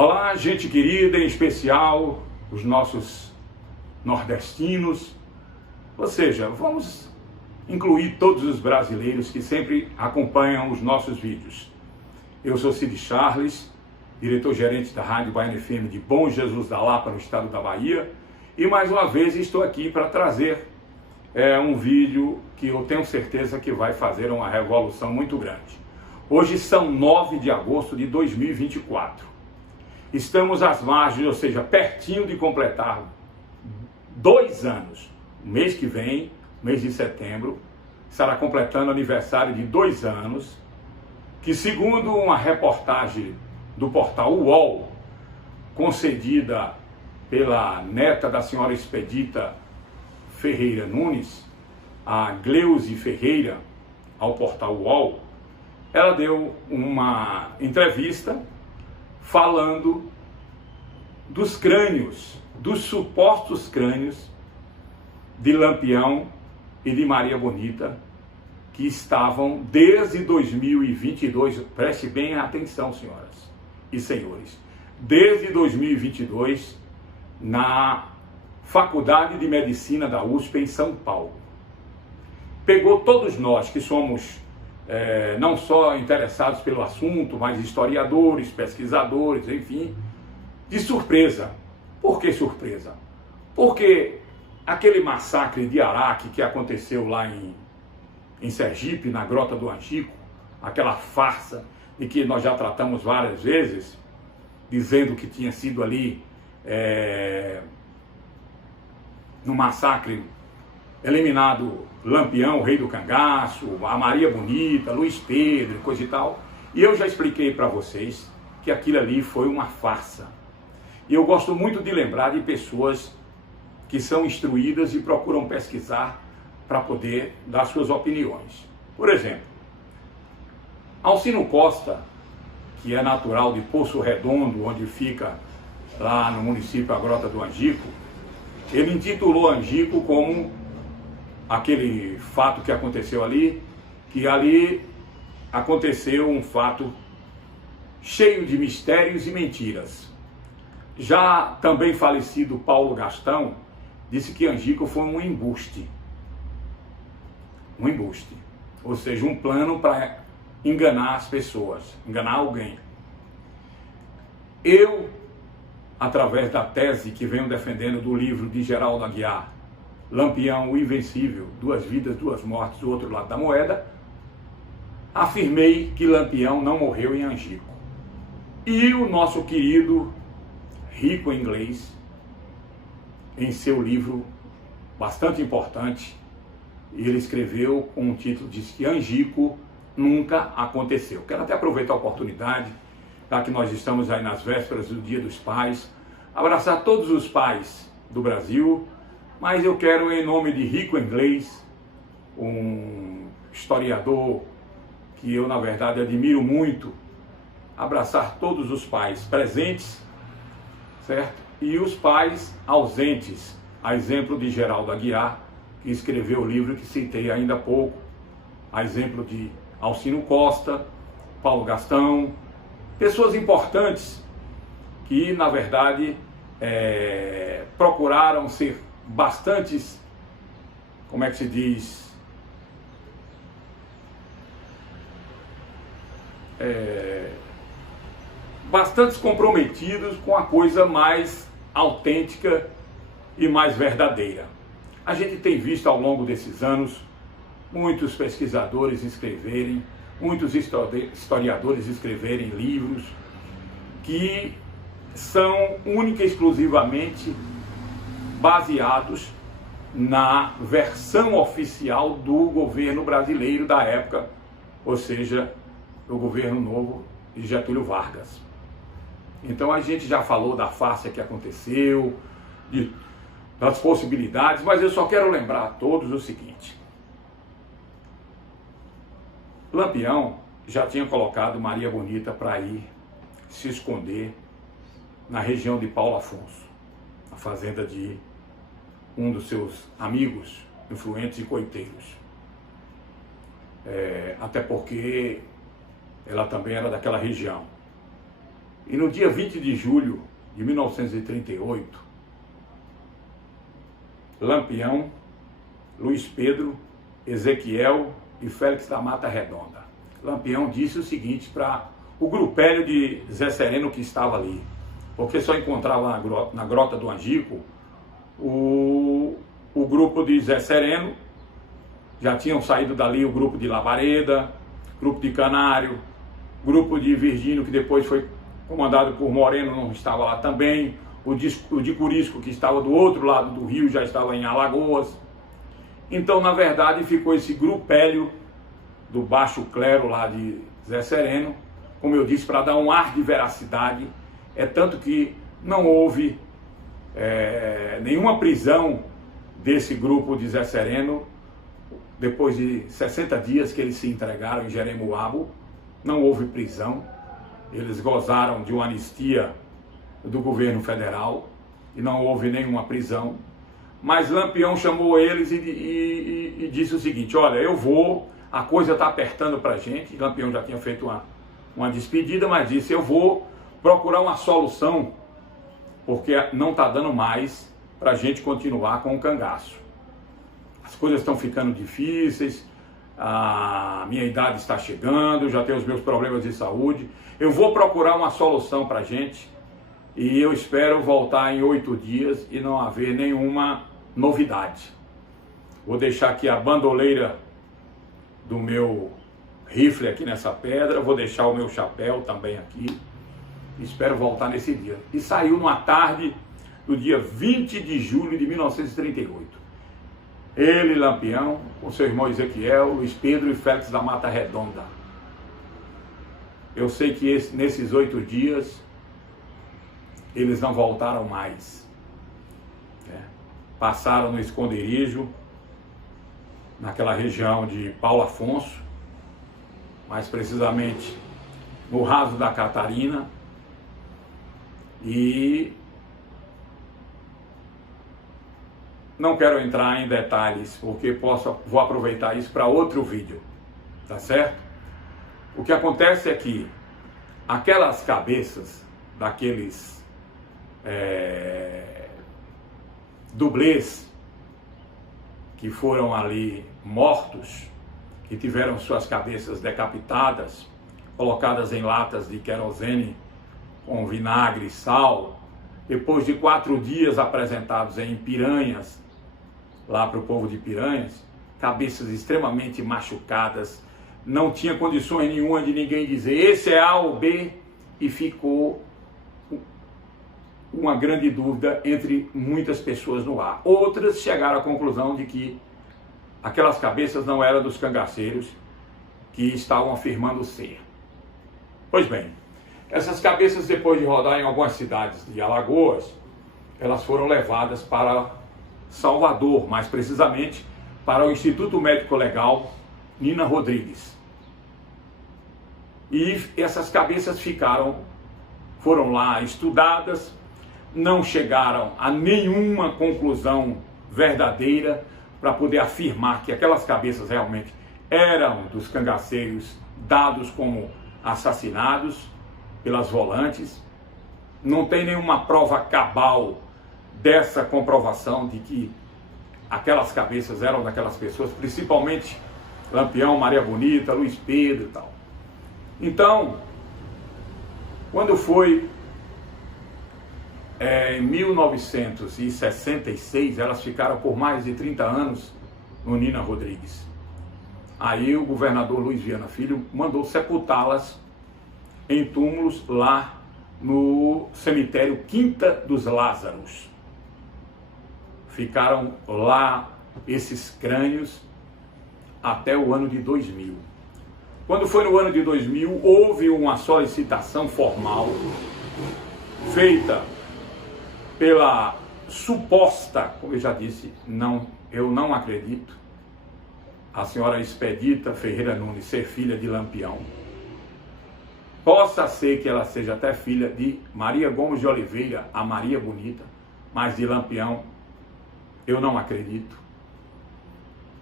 Olá, gente querida, em especial os nossos nordestinos. Ou seja, vamos incluir todos os brasileiros que sempre acompanham os nossos vídeos. Eu sou Cid Charles, diretor-gerente da Rádio Baiana FM de Bom Jesus da Lapa, no estado da Bahia. E mais uma vez estou aqui para trazer um vídeo que eu tenho certeza que vai fazer uma revolução muito grande. Hoje são 9 de agosto de 2024. Estamos às margens, ou seja, pertinho de completar 2 anos. O mês que vem, mês de setembro, estará completando aniversário de 2 anos, que segundo uma reportagem do portal UOL, concedida pela neta da senhora Expedita Ferreira Nunes, a Gleuze Ferreira, ao portal UOL, ela deu uma entrevista falando dos crânios, dos supostos crânios de Lampião e de Maria Bonita, que estavam desde 2022, preste bem atenção, senhoras e senhores, desde 2022, na Faculdade de Medicina da USP em São Paulo. Pegou todos nós que somos não só interessados pelo assunto, mas historiadores, pesquisadores, enfim, de surpresa. Por que surpresa? Porque aquele massacre de Araque que aconteceu lá em Sergipe, na Grota do Angico, aquela farsa de que nós já tratamos várias vezes, dizendo que tinha sido ali no massacre eliminado Lampião, o rei do cangaço, a Maria Bonita, Luiz Pedro, coisa e tal. E eu já expliquei para vocês que aquilo ali foi uma farsa. E eu gosto muito de lembrar de pessoas que são instruídas e procuram pesquisar para poder dar suas opiniões. Por exemplo, Alcino Costa, que é natural de Poço Redondo, onde fica lá no município a Grota do Angico, ele intitulou Angico como aquele fato que aconteceu ali, que ali aconteceu um fato cheio de mistérios e mentiras. Já também falecido Paulo Gastão disse que Angico foi um embuste. Um embuste. Ou seja, um plano para enganar as pessoas, enganar alguém. Eu, através da tese que venho defendendo do livro de Geraldo Aguiar, Lampião, o Invencível, 2 vidas, 2 mortes, do outro lado da moeda, afirmei que Lampião não morreu em Angico. E o nosso querido Rico Inglês, em seu livro bastante importante, ele escreveu com um título, diz que Angico nunca aconteceu. Quero até aproveitar a oportunidade, já que nós estamos aí nas vésperas do Dia dos Pais, abraçar todos os pais do Brasil, mas eu quero, em nome de Rico Inglês, um historiador que eu, na verdade, admiro muito, abraçar todos os pais presentes, certo? E os pais ausentes, a exemplo de Geraldo Aguiar, que escreveu o livro que citei ainda há pouco, a exemplo de Alcino Costa, Paulo Gastão, pessoas importantes que, na verdade, procuraram ser bastantes, como é que se diz, bastantes comprometidos com a coisa mais autêntica e mais verdadeira. A gente tem visto ao longo desses anos muitos pesquisadores escreverem, muitos historiadores escreverem livros que são única e exclusivamente baseados na versão oficial do governo brasileiro da época, ou seja, do governo novo de Getúlio Vargas. Então a gente já falou da farsa que aconteceu, das possibilidades, mas eu só quero lembrar a todos o seguinte: Lampião já tinha colocado Maria Bonita para ir se esconder na região de Paulo Afonso, na fazenda de um dos seus amigos influentes e coiteiros. Até porque ela também era daquela região. E no dia 20 de julho de 1938, Lampião, Luiz Pedro, Ezequiel e Félix da Mata Redonda. Lampião disse o seguinte para o grupélio de Zé Sereno que estava ali, porque só encontrava na Grota do Angico o grupo de Zé Sereno, já tinham saído dali o grupo de Lavareda, grupo de Canário, grupo de Virgínio, que depois foi comandado por Moreno, não estava lá também, o de Curisco, que estava do outro lado do rio, já estava em Alagoas. Então, na verdade, ficou esse grupélio do baixo clero lá de Zé Sereno, como eu disse, para dar um ar de veracidade. É tanto que não houve nenhuma prisão desse grupo de Zé Sereno, depois de 60 dias que eles se entregaram em Jeremoabo. Não houve prisão, eles gozaram de uma anistia do governo federal e não houve nenhuma prisão. Mas Lampião chamou eles e disse o seguinte: olha, eu vou, a coisa está apertando para a gente. Lampião já tinha feito uma despedida, mas disse: eu vou procurar uma solução, porque não está dando mais para a gente continuar com o cangaço. As coisas estão ficando difíceis, a minha idade está chegando, já tenho os meus problemas de saúde. Eu vou procurar uma solução para a gente e eu espero voltar em 8 dias e não haver nenhuma novidade. Vou deixar aqui a bandoleira do meu rifle aqui nessa pedra, vou deixar o meu chapéu também aqui. Espero voltar nesse dia. E saiu numa tarde do dia 20 de julho de 1938. Ele, Lampião, com seu irmão Ezequiel, Luiz Pedro e Félix da Mata Redonda. Eu sei que nesses 8 dias eles não voltaram mais. Passaram no esconderijo, naquela região de Paulo Afonso, mais precisamente no Raso da Catarina, e não quero entrar em detalhes, porque vou aproveitar isso para outro vídeo, tá certo? O que acontece é que aquelas cabeças daqueles dublês que foram ali mortos, que tiveram suas cabeças decapitadas, colocadas em latas de querosene com vinagre e sal, depois de 4 dias apresentados em Piranhas, lá para o povo de Piranhas, cabeças extremamente machucadas, não tinha condições nenhuma de ninguém dizer esse é A ou B, e ficou uma grande dúvida entre muitas pessoas no ar. Outras chegaram à conclusão de que aquelas cabeças não eram dos cangaceiros que estavam afirmando ser. Pois bem, essas cabeças, depois de rodar em algumas cidades de Alagoas, elas foram levadas para Salvador, mais precisamente para o Instituto Médico Legal Nina Rodrigues. E essas cabeças foram lá estudadas, não chegaram a nenhuma conclusão verdadeira para poder afirmar que aquelas cabeças realmente eram dos cangaceiros dados como assassinados pelas volantes. Não tem nenhuma prova cabal dessa comprovação de que aquelas cabeças eram daquelas pessoas, principalmente Lampião, Maria Bonita, Luiz Pedro e tal. Então, quando foi em 1966, elas ficaram por mais de 30 anos no Nina Rodrigues. Aí o governador Luiz Viana Filho mandou sepultá-las em túmulos lá no cemitério Quinta dos Lázaros. Ficaram lá esses crânios até o ano de 2000. Quando foi no ano de 2000, houve uma solicitação formal feita pela suposta, como eu já disse, eu não acredito, a senhora Expedita Ferreira Nunes ser filha de Lampião. Possa ser que ela seja até filha de Maria Gomes de Oliveira, a Maria Bonita, mas de Lampião eu não acredito.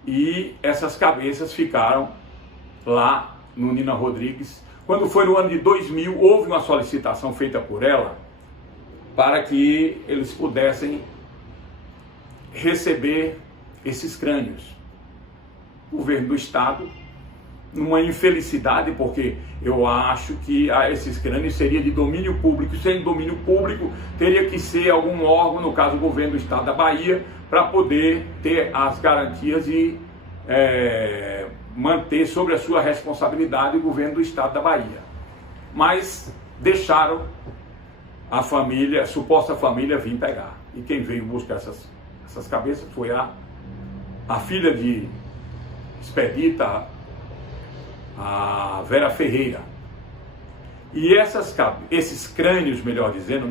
E essas cabeças ficaram lá no Nina Rodrigues Quando foi no ano de 2000, houve uma solicitação feita por ela para que eles pudessem receber esses crânios. O governo do estado, numa infelicidade, porque eu acho que esses crânios seriam de domínio público. Sendo domínio público, teria que ser algum órgão, no caso o governo do estado da Bahia, para poder ter as garantias e manter sobre a sua responsabilidade o governo do estado da Bahia. Mas deixaram a família, a suposta família, vir pegar. E quem veio buscar essas cabeças foi a filha de Expedita, a Vera Ferreira. E esses crânios, melhor dizendo,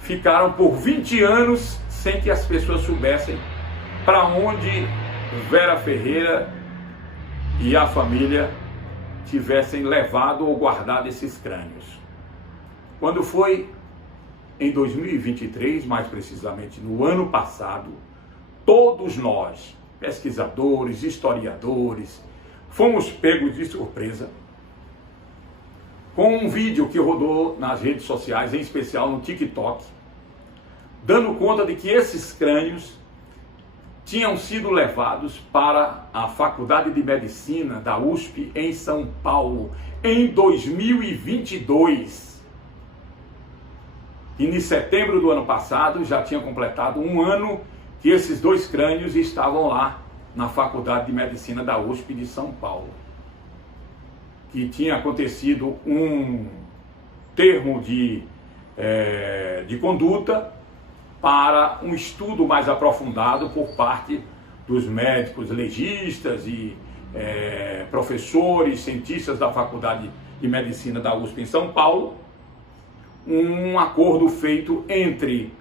ficaram por 20 anos sem que as pessoas soubessem para onde Vera Ferreira e a família tivessem levado ou guardado esses crânios. Quando foi em 2023, mais precisamente no ano passado, todos nós, pesquisadores, historiadores, fomos pegos de surpresa com um vídeo que rodou nas redes sociais, em especial no TikTok, dando conta de que esses crânios tinham sido levados para a Faculdade de Medicina da USP em São Paulo em 2022. E em setembro do ano passado já tinha completado um ano que esses dois crânios estavam lá na Faculdade de Medicina da USP de São Paulo. Que tinha acontecido um termo de conduta para um estudo mais aprofundado por parte dos médicos legistas e professores, cientistas da Faculdade de Medicina da USP em São Paulo, um acordo feito entre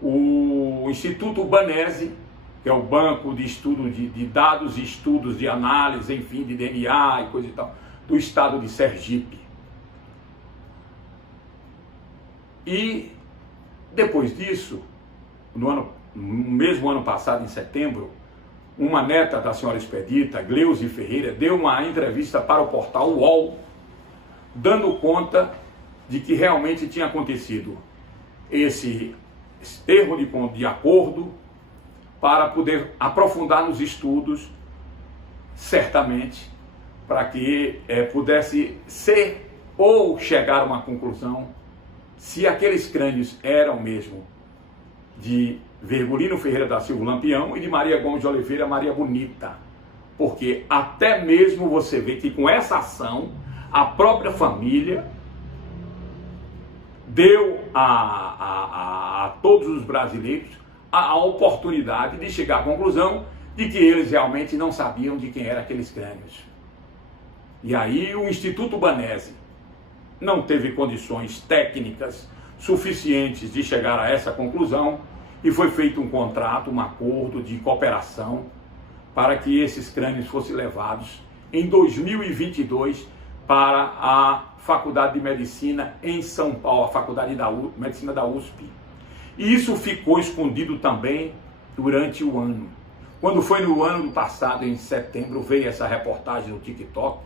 o Instituto Banese, que é o Banco de Estudo de Dados e Estudos de Análise, enfim, de DNA e coisa e tal, do estado de Sergipe. E depois disso, no mesmo ano passado, em setembro, uma neta da senhora Expedita, Gleuze Ferreira, deu uma entrevista para o portal UOL, dando conta de que realmente tinha acontecido esse termo de acordo para poder aprofundar nos estudos, certamente, para que pudesse ser ou chegar a uma conclusão se aqueles crânios eram mesmo de Virgulino Ferreira da Silva Lampião e de Maria Gomes de Oliveira Maria Bonita. Porque até mesmo você vê que com essa ação, a própria família deu a todos os brasileiros a oportunidade de chegar à conclusão de que eles realmente não sabiam de quem eram aqueles crânios. E aí o Instituto Banese não teve condições técnicas suficientes de chegar a essa conclusão e foi feito um contrato, um acordo de cooperação para que esses crânios fossem levados em 2022 para a Faculdade de Medicina em São Paulo, a Faculdade de Medicina da USP. E isso ficou escondido também durante o ano. Quando foi no ano passado, em setembro, veio essa reportagem no TikTok.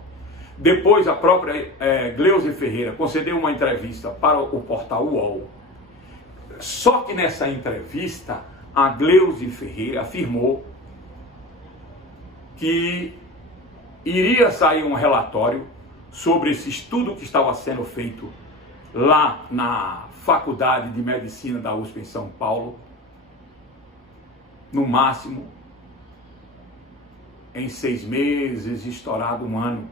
Depois a própria Gleuze Ferreira concedeu uma entrevista para o portal UOL. Só que nessa entrevista, a Gleuze Ferreira afirmou que iria sair um relatório sobre esse estudo que estava sendo feito lá na Faculdade de Medicina da USP em São Paulo, no máximo em 6 meses, estourado um ano,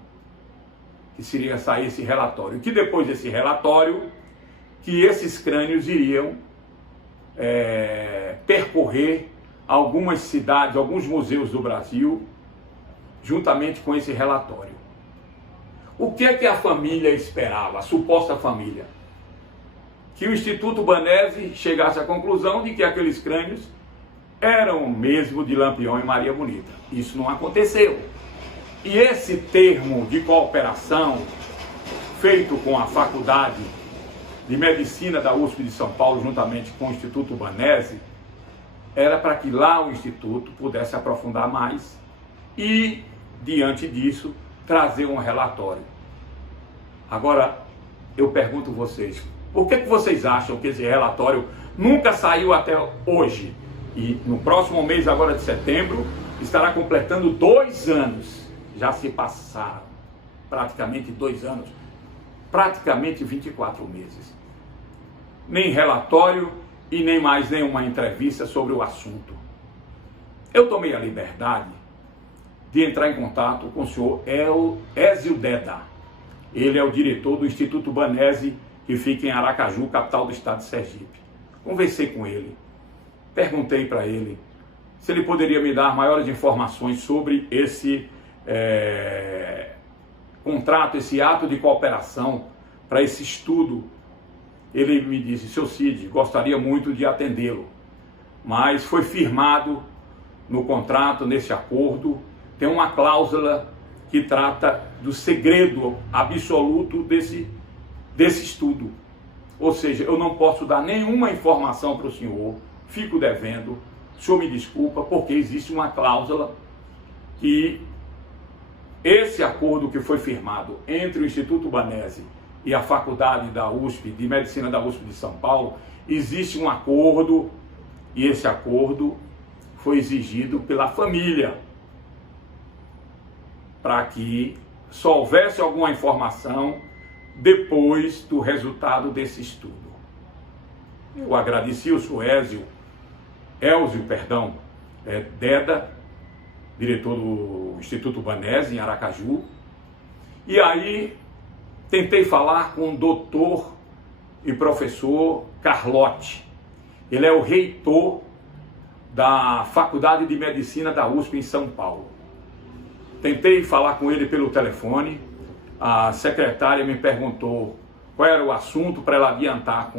que seria sair esse relatório. Que depois desse relatório, que esses crânios iriam percorrer algumas cidades, alguns museus do Brasil, juntamente com esse relatório. O que é que a família esperava, a suposta família? Que o Instituto Banese chegasse à conclusão de que aqueles crânios eram mesmo de Lampião e Maria Bonita. Isso não aconteceu. E esse termo de cooperação, feito com a Faculdade de Medicina da USP de São Paulo, juntamente com o Instituto Banese, era para que lá o Instituto pudesse aprofundar mais e, diante disso, trazer um relatório. Agora, eu pergunto a vocês, por que vocês acham que esse relatório nunca saiu até hoje? E no próximo mês, agora de setembro, estará completando 2 anos. Já se passaram praticamente 2 anos, praticamente 24 meses. Nem relatório e nem mais nenhuma entrevista sobre o assunto. Eu tomei a liberdade de entrar em contato com o senhor Ézio Deda. Ele é o diretor do Instituto Banese, que fica em Aracaju, capital do estado de Sergipe. Conversei com ele, perguntei para ele se ele poderia me dar maiores informações sobre esse contrato, esse ato de cooperação para esse estudo. Ele me disse: seu Cid, gostaria muito de atendê-lo, mas foi firmado no contrato, nesse acordo, tem uma cláusula que trata do segredo absoluto desse estudo. Ou seja, eu não posso dar nenhuma informação para o senhor, fico devendo, o senhor me desculpa, porque existe uma cláusula que esse acordo que foi firmado entre o Instituto Banese e a Faculdade da USP, de Medicina da USP de São Paulo, existe um acordo, e esse acordo foi exigido pela família, para que só houvesse alguma informação depois do resultado desse estudo. Eu agradeci o senhor Ézio Deda, diretor do Instituto Banese em Aracaju, e aí tentei falar com o doutor e professor Carlotti. Ele é o reitor da Faculdade de Medicina da USP em São Paulo. Tentei falar com ele pelo telefone, a secretária me perguntou qual era o assunto para ela adiantar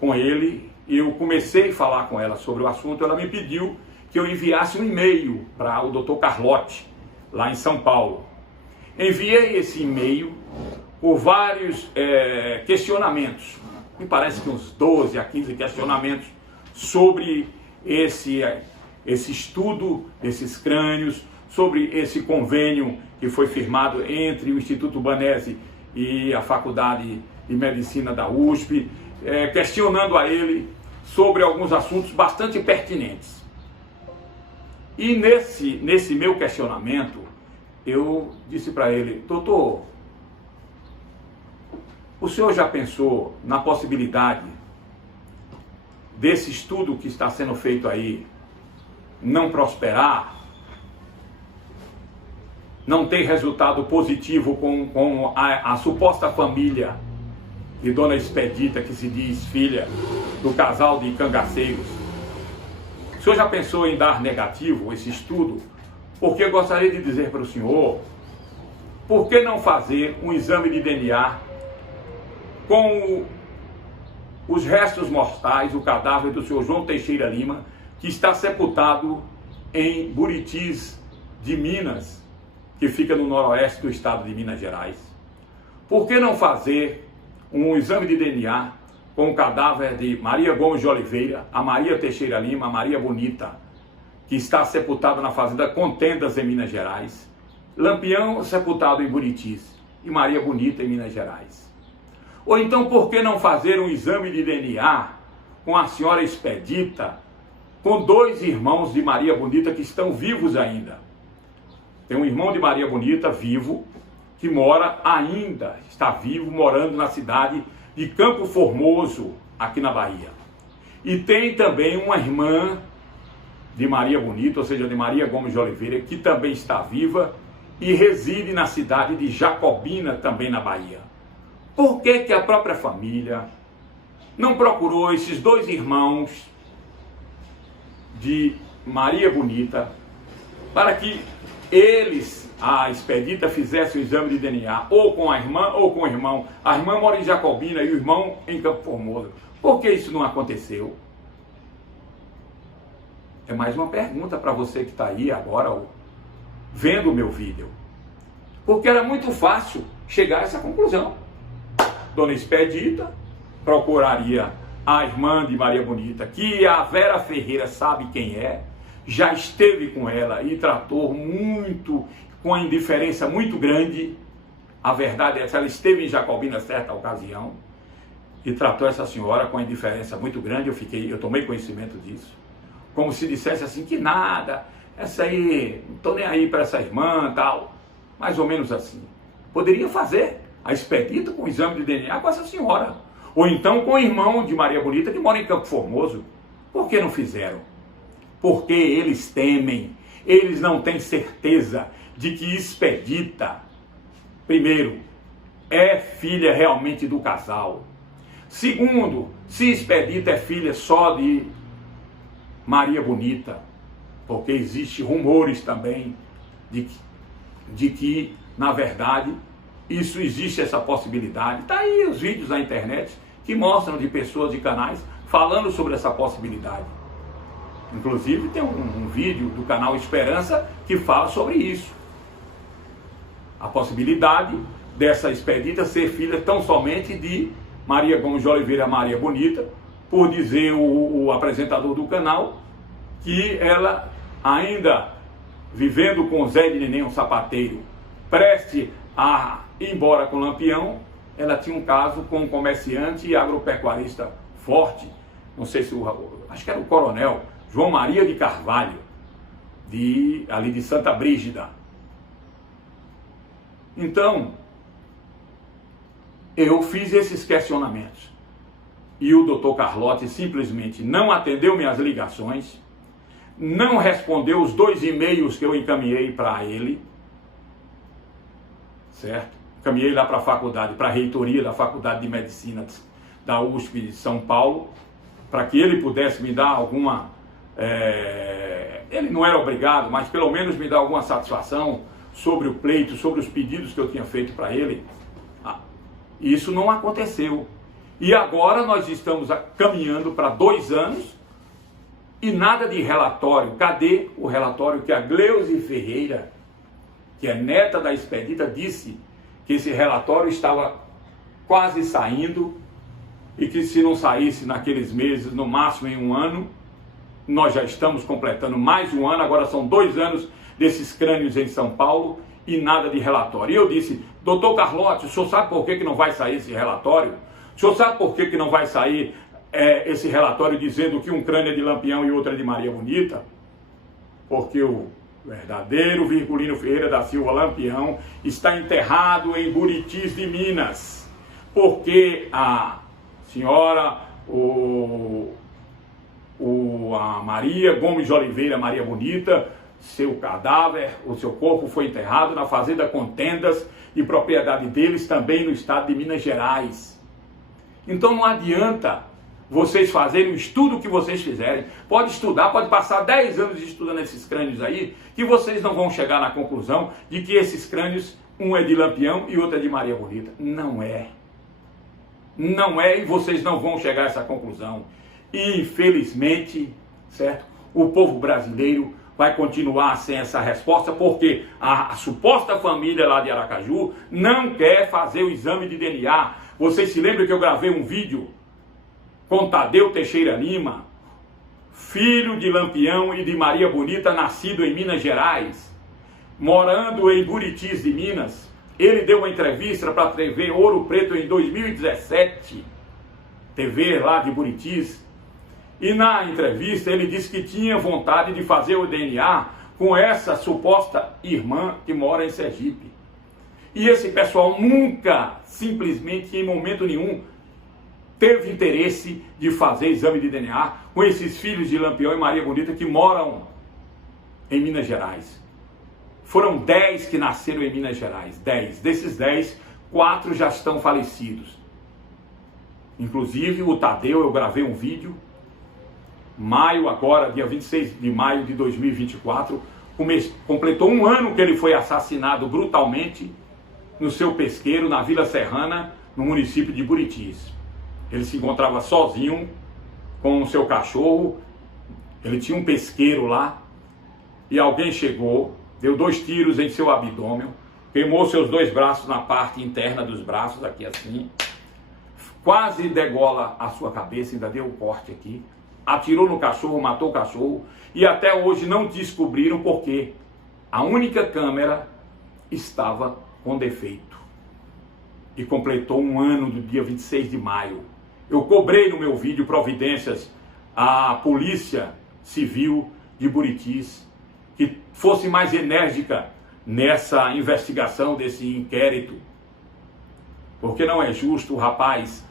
com ele, e eu comecei a falar com ela sobre o assunto. Ela me pediu que eu enviasse um e-mail para o doutor Carlotti, lá em São Paulo. Enviei esse e-mail por vários questionamentos, me parece que uns 12 a 15 questionamentos sobre esse estudo desses crânios, sobre esse convênio que foi firmado entre o Instituto Banese e a Faculdade de Medicina da USP, questionando a ele sobre alguns assuntos bastante pertinentes. E nesse meu questionamento, eu disse para ele: doutor, o senhor já pensou na possibilidade desse estudo que está sendo feito aí não prosperar, não ter resultado positivo com a suposta família de Dona Expedita, que se diz filha do casal de cangaceiros? O senhor já pensou em dar negativo esse estudo? Porque eu gostaria de dizer para o senhor, por que não fazer um exame de DNA com os restos mortais, o cadáver do senhor João Teixeira Lima, que está sepultado em Buritis de Minas, que fica no noroeste do estado de Minas Gerais? Por que não fazer um exame de DNA com o cadáver de Maria Gomes de Oliveira, a Maria Teixeira Lima, a Maria Bonita, que está sepultada na fazenda Contendas, em Minas Gerais, Lampião sepultado em Buritis e Maria Bonita em Minas Gerais? Ou então, por que não fazer um exame de DNA com a senhora Expedita, com 2 irmãos de Maria Bonita que estão vivos ainda? Tem um irmão de Maria Bonita vivo, que mora ainda, está vivo, morando na cidade de Campo Formoso, aqui na Bahia. E tem também uma irmã de Maria Bonita, ou seja, de Maria Gomes de Oliveira, que também está viva e reside na cidade de Jacobina, também na Bahia. Por que que a própria família não procurou esses 2 irmãos de Maria Bonita para que eles, a Expedita, fizesse o exame de DNA, ou com a irmã ou com o irmão? A irmã mora em Jacobina e o irmão em Campo Formoso. Por que isso não aconteceu? É mais uma pergunta para você que está aí agora vendo o meu vídeo. Porque era muito fácil chegar a essa conclusão. Dona Expedita procuraria a irmã de Maria Bonita, que a Vera Ferreira sabe quem é, já esteve com ela e tratou muito, com a indiferença muito grande, A verdade é que ela esteve em Jacobina certa ocasião e tratou essa senhora com indiferença muito grande. Eu tomei conhecimento disso, como se dissesse assim, que nada, essa aí, não estou nem aí para essa irmã, tal, mais ou menos assim. Poderia fazer a expedita com o exame de DNA com essa senhora, ou então com o irmão de Maria Bonita, que mora em Campo Formoso. Por que não fizeram? Porque eles temem, eles não têm certeza de que expedita, primeiro, é filha realmente do casal. Segundo, se expedita é filha só de Maria Bonita, porque existem rumores também de que, na verdade, isso existe, essa possibilidade. Está aí os vídeos na internet que mostram de pessoas de canais falando sobre essa possibilidade. Inclusive tem um vídeo do canal Esperança que fala sobre isso. A possibilidade dessa expedita ser filha tão somente de Maria Gomes de Oliveira Maria Bonita, por dizer o apresentador do canal que ela, ainda vivendo com Zé de Neném, um sapateiro, preste a ir embora com Lampião, ela tinha um caso com um comerciante e agropecuarista forte, não sei se acho que era o coronel João Maria de Carvalho, ali de Santa Brígida. Então, eu fiz esses questionamentos e o doutor Carlotti simplesmente não atendeu minhas ligações, não respondeu os 2 e-mails que eu encaminhei para ele, certo? Encaminhei lá para a faculdade, para a reitoria da Faculdade de Medicina da USP de São Paulo, para que ele pudesse me dar alguma... ele não era obrigado, mas pelo menos me dar alguma satisfação sobre o pleito, sobre os pedidos que eu tinha feito para ele. Isso não aconteceu. E agora nós estamos caminhando para 2 anos e nada de relatório. Cadê o relatório que a Gleuze Ferreira, que é neta da expedita, disse que esse relatório estava quase saindo e que se não saísse naqueles meses, no máximo em 1 ano, nós já estamos completando mais 1 ano, agora são 2 anos desses crânios em São Paulo e nada de relatório. E eu disse, doutor Carlotti, o senhor sabe por que não vai sair esse relatório? O senhor sabe por que não vai sair esse relatório dizendo que um crânio é de Lampião e outro é de Maria Bonita? Porque o verdadeiro Virgulino Ferreira da Silva Lampião está enterrado em Buritis de Minas. Porque a senhora, a Maria Gomes de Oliveira Maria Bonita, seu cadáver, o seu corpo foi enterrado na fazenda Contendas e propriedade deles também no estado de Minas Gerais. Então não adianta vocês fazerem o estudo que vocês fizerem. Pode estudar, pode passar 10 anos estudando esses crânios aí, que vocês não vão chegar na conclusão de que esses crânios, um é de Lampião e outro é de Maria Bonita. Não é. Não é, e vocês não vão chegar a essa conclusão. E infelizmente, certo? O povo brasileiro vai continuar sem essa resposta, porque a suposta família lá de Aracaju não quer fazer o exame de DNA. Vocês se lembram que eu gravei um vídeo com Tadeu Teixeira Lima, filho de Lampião e de Maria Bonita, nascido em Minas Gerais, morando em Buritis de Minas. Ele deu uma entrevista para a TV Ouro Preto em 2017, TV lá de Buritis. E na entrevista ele disse que tinha vontade de fazer o DNA com essa suposta irmã que mora em Sergipe. E esse pessoal nunca, simplesmente, em momento nenhum, teve interesse de fazer exame de DNA com esses filhos de Lampião e Maria Bonita que moram em Minas Gerais. Foram 10 que nasceram em Minas Gerais, 10. Desses 10, 4 já estão falecidos. Inclusive o Tadeu, eu gravei um vídeo, maio agora, dia 26 de maio de 2024, completou 1 ano que ele foi assassinado brutalmente no seu pesqueiro, na Vila Serrana, no município de Buritis. Ele se encontrava sozinho com o seu cachorro, ele tinha um pesqueiro lá, e alguém chegou, deu 2 tiros em seu abdômen, queimou seus 2 braços na parte interna dos braços, aqui assim, quase degola a sua cabeça, ainda deu um corte aqui, atirou no cachorro, matou o cachorro, e até hoje não descobriram por quê. A única câmera estava com defeito. e completou um ano do dia 26 de maio. Eu cobrei no meu vídeo providências à Polícia Civil de Buritis que fosse mais enérgica nessa investigação desse inquérito, porque não é justo o rapaz,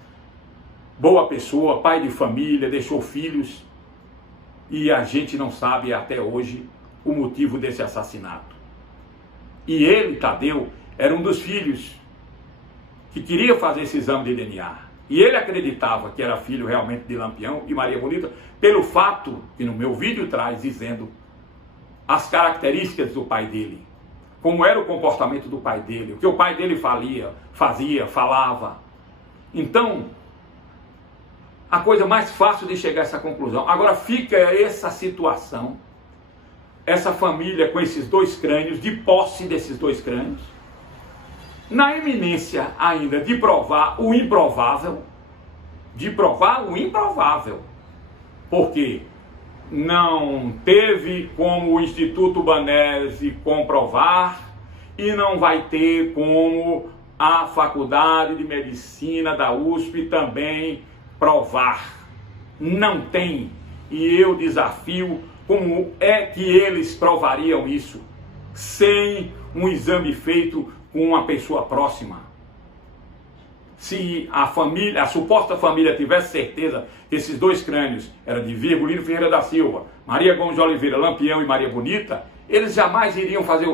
boa pessoa, pai de família, deixou filhos e a gente não sabe até hoje o motivo desse assassinato. E ele, Tadeu, era um dos filhos que queria fazer esse exame de DNA. E ele acreditava que era filho realmente de Lampião e Maria Bonita, pelo fato que no meu vídeo traz dizendo as características do pai dele, como era o comportamento do pai dele, o que o pai dele fazia, falava. Então, a coisa mais fácil de chegar a essa conclusão. Agora fica essa situação, essa família com esses dois crânios, de posse desses dois crânios, na iminência ainda de provar o improvável, porque não teve como o Instituto Banese comprovar e não vai ter como a Faculdade de Medicina da USP também provar. Não tem. E eu desafio como é que eles provariam isso sem um exame feito com uma pessoa próxima. Se a família, a suposta família tivesse certeza que esses dois crânios eram de Virgulino Ferreira da Silva, Maria Gomes de Oliveira, Lampião e Maria Bonita, eles jamais iriam fazer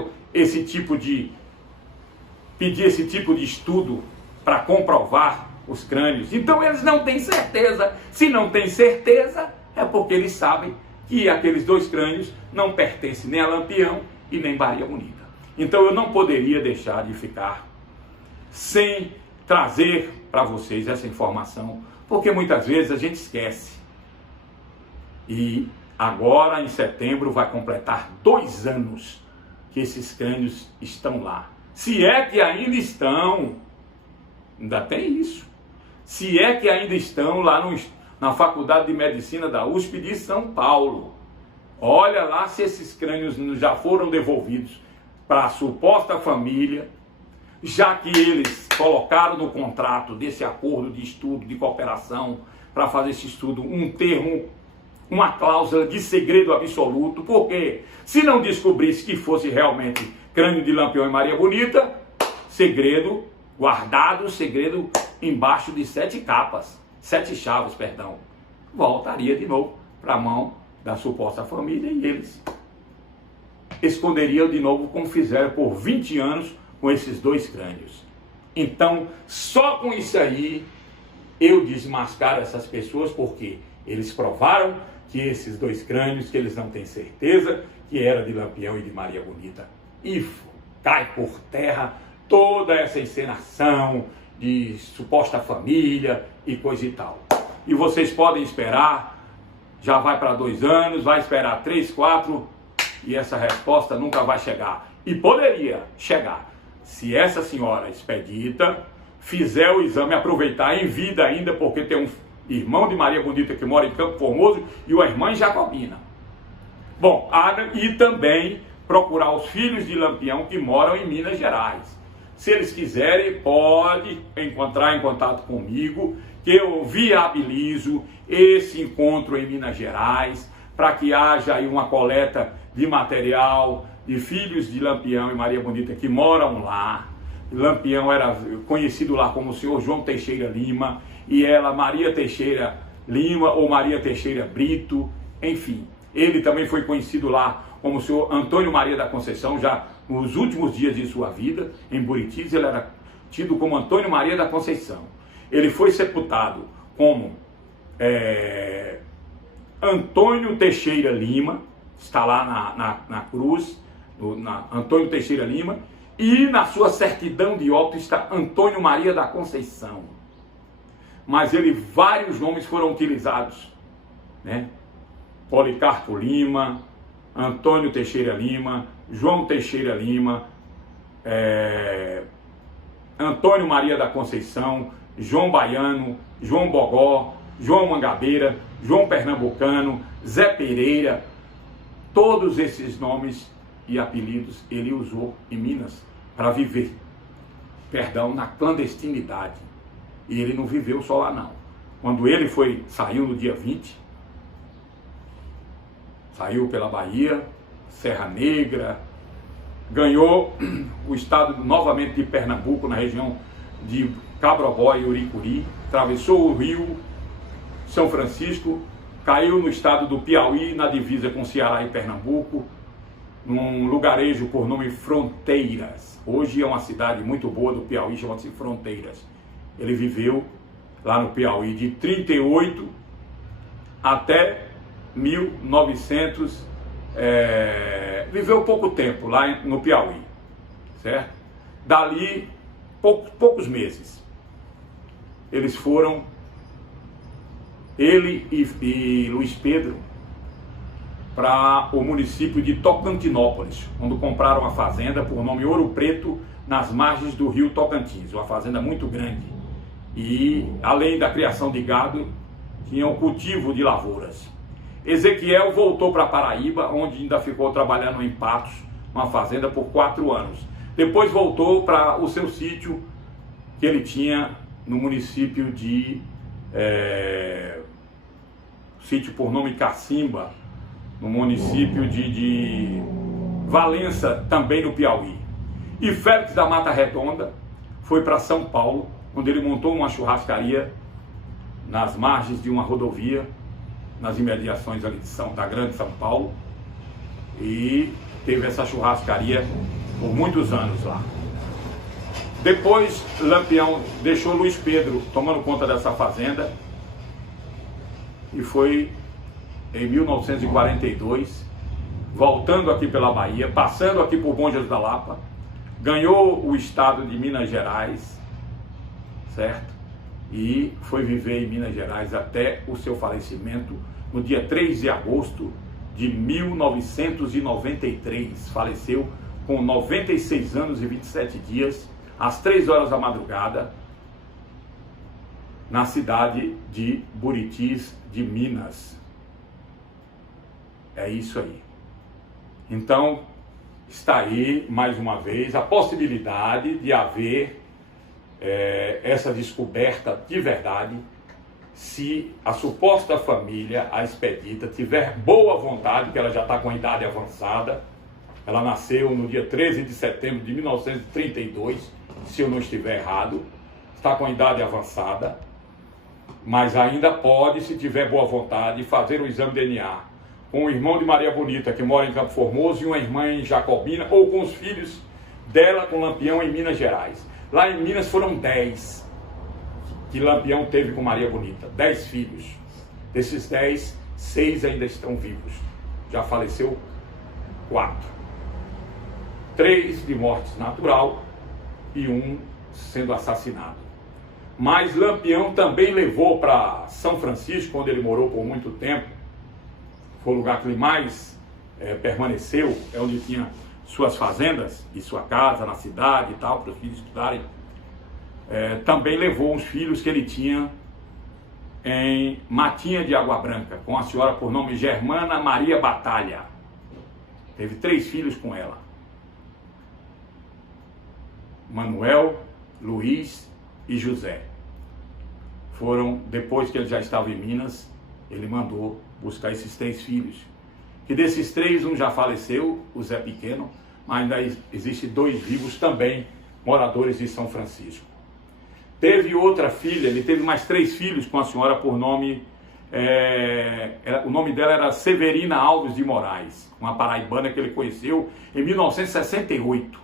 pedir esse tipo de estudo para comprovar os crânios. Então eles não têm certeza. Se não têm certeza, é porque eles sabem que aqueles dois crânios não pertencem nem a Lampião e nem Maria Bonita. Então eu não poderia deixar de ficar sem trazer para vocês essa informação, porque muitas vezes a gente esquece. E agora em setembro vai completar 2 anos que esses crânios estão lá. Se é que ainda estão, ainda tem isso. Se é que ainda estão lá na Faculdade de Medicina da USP de São Paulo. Olha lá se esses crânios já foram devolvidos para a suposta família, já que eles colocaram no contrato desse acordo de estudo, de cooperação, para fazer esse estudo, um termo, uma cláusula de segredo absoluto, porque se não descobrisse que fosse realmente crânio de Lampião e Maria Bonita, segredo guardado, segredo embaixo de 7 chaves, voltaria de novo para a mão da suposta família e eles esconderiam de novo como fizeram por 20 anos com esses dois crânios. Então, só com isso aí, eu desmascaro essas pessoas, porque eles provaram que esses dois crânios, que eles não têm certeza, que era de Lampião e de Maria Bonita. E cai por terra toda essa encenação de suposta família e coisa e tal. E vocês podem esperar, já vai para 2 anos, vai esperar 3, 4, e essa resposta nunca vai chegar. E poderia chegar se essa senhora expedita fizer o exame, aproveitar em vida ainda, porque tem um irmão de Maria Bonita que mora em Campo Formoso e uma irmã em Jacobina. Bom, e também procurar os filhos de Lampião que moram em Minas Gerais. Se eles quiserem, pode entrar em contato comigo, que eu viabilizo esse encontro em Minas Gerais, para que haja aí uma coleta de material de filhos de Lampião e Maria Bonita que moram lá. Lampião era conhecido lá como o senhor João Teixeira Lima, e ela Maria Teixeira Lima ou Maria Teixeira Brito, enfim. Ele também foi conhecido lá como o senhor Antônio Maria da Conceição, já nos últimos dias de sua vida, em Buritis, ele era tido como Antônio Maria da Conceição. Ele foi sepultado como Antônio Teixeira Lima, está lá na cruz, Antônio Teixeira Lima, e na sua certidão de óbito está Antônio Maria da Conceição. Mas vários nomes foram utilizados, né? Policarpo Lima, Antônio Teixeira Lima, João Teixeira Lima, Antônio Maria da Conceição, João Baiano, João Bogó, João Mangabeira, João Pernambucano, Zé Pereira. Todos esses nomes e apelidos ele usou em Minas para viver. na clandestinidade. E ele não viveu só lá não. Quando ele saiu no dia 20, saiu pela Bahia, Serra Negra, ganhou o estado novamente de Pernambuco, na região de Cabrobó e Uricuri, atravessou o rio São Francisco, caiu no estado do Piauí, na divisa com Ceará e Pernambuco, num lugarejo por nome Fronteiras. Hoje é uma cidade muito boa do Piauí, chama-se Fronteiras. Ele viveu lá no Piauí de 38 até 1900, viveu pouco tempo lá no Piauí, certo? Dali, poucos meses, eles foram, ele e Luiz Pedro, para o município de Tocantinópolis, onde compraram uma fazenda por nome Ouro Preto, nas margens do rio Tocantins, uma fazenda muito grande. E, além da criação de gado, tinha o cultivo de lavouras. Ezequiel voltou para Paraíba, onde ainda ficou trabalhando em Patos, uma fazenda, por 4 anos. Depois voltou para o seu sítio, que ele tinha no município de... sítio por nome Cacimba, no município de Valença, também no Piauí. E Félix da Mata Redonda foi para São Paulo, onde ele montou uma churrascaria nas margens de uma rodovia, nas imediações ali da Grande São Paulo, e teve essa churrascaria por muitos anos lá. Depois, Lampião deixou Luiz Pedro tomando conta dessa fazenda, e foi em 1942, voltando aqui pela Bahia, passando aqui por Bom Jesus da Lapa, ganhou o estado de Minas Gerais, certo? E foi viver em Minas Gerais até o seu falecimento no dia 3 de agosto de 1993. Faleceu com 96 anos e 27 dias, às 3 horas da madrugada, na cidade de Buritis, de Minas. É isso aí. Então, está aí, mais uma vez, a possibilidade de haver essa descoberta de verdade, se a suposta família, a expedita, tiver boa vontade, que ela já está com a idade avançada. Ela nasceu no dia 13 de setembro de 1932, se eu não estiver errado, está com a idade avançada, mas ainda pode, se tiver boa vontade, fazer o exame de DNA com o irmão de Maria Bonita, que mora em Campo Formoso, e uma irmã em Jacobina, ou com os filhos dela com Lampião em Minas Gerais. Lá em Minas foram 10 que Lampião teve com Maria Bonita, 10 filhos. Desses 10, 6 ainda estão vivos. Já faleceu 4. 3 de morte natural e 1 sendo assassinado. Mas Lampião também levou para São Francisco, onde ele morou por muito tempo. Foi o lugar que ele mais permaneceu, é onde tinha suas fazendas e sua casa na cidade e tal, para os filhos estudarem. Também levou uns filhos que ele tinha em Matinha de Água Branca, com a senhora por nome Germana Maria Batalha. Teve 3 filhos com ela: Manuel, Luiz e José. Foram, depois que ele já estava em Minas, ele mandou buscar esses 3 filhos. Que desses 3, um já faleceu, o Zé Pequeno, mas ainda existe 2 vivos também, moradores de São Francisco. Teve outra filha, ele teve mais 3 filhos com a senhora por nome, o nome dela era Severina Alves de Moraes, uma paraibana que ele conheceu em 1968,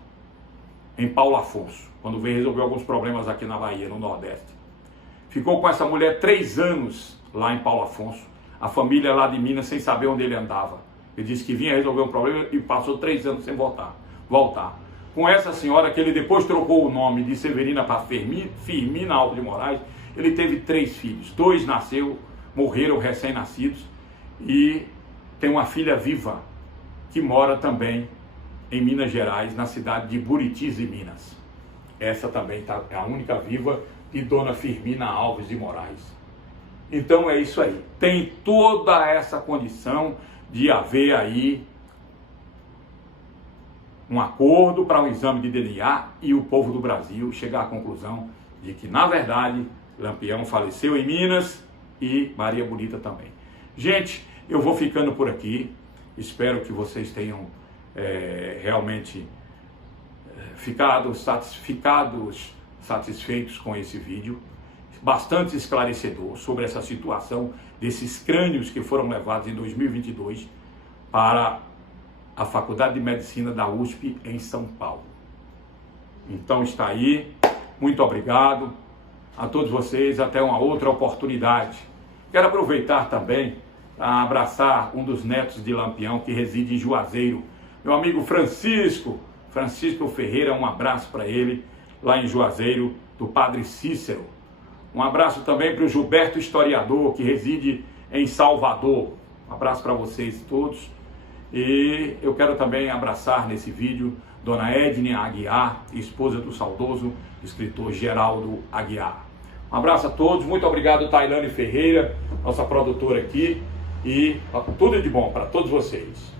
em Paulo Afonso, quando veio resolver alguns problemas aqui na Bahia, no Nordeste. Ficou com essa mulher 3 anos lá em Paulo Afonso, a família lá de Minas sem saber onde ele andava. Ele disse que vinha resolver um problema e passou 3 anos sem voltar. Com essa senhora, que ele depois trocou o nome de Severina para Firmina Alves de Moraes, ele teve 3 filhos. 2 morreram recém-nascidos, e tem uma filha viva que mora também em Minas Gerais, na cidade de Buritis, em Minas. Essa também é a única viva de Dona Firmina Alves de Moraes. Então é isso aí. Tem toda essa condição de haver aí um acordo para um exame de DNA e o povo do Brasil chegar à conclusão de que, na verdade, Lampião faleceu em Minas e Maria Bonita também. Gente, eu vou ficando por aqui. Espero que vocês tenham realmente ficado satisfeitos com esse vídeo. Bastante esclarecedor sobre essa situação desses crânios que foram levados em 2022 para a Faculdade de Medicina da USP em São Paulo. Então está aí. Muito obrigado a todos vocês. Até uma outra oportunidade. Quero aproveitar também para abraçar um dos netos de Lampião que reside em Juazeiro. Meu amigo Francisco Ferreira, um abraço para ele lá em Juazeiro, do Padre Cícero. Um abraço também para o Gilberto Historiador, que reside em Salvador. Um abraço para vocês todos. E eu quero também abraçar nesse vídeo Dona Edne Aguiar, esposa do saudoso escritor Geraldo Aguiar. Um abraço a todos, muito obrigado Tailane Ferreira, nossa produtora aqui, e tudo de bom para todos vocês.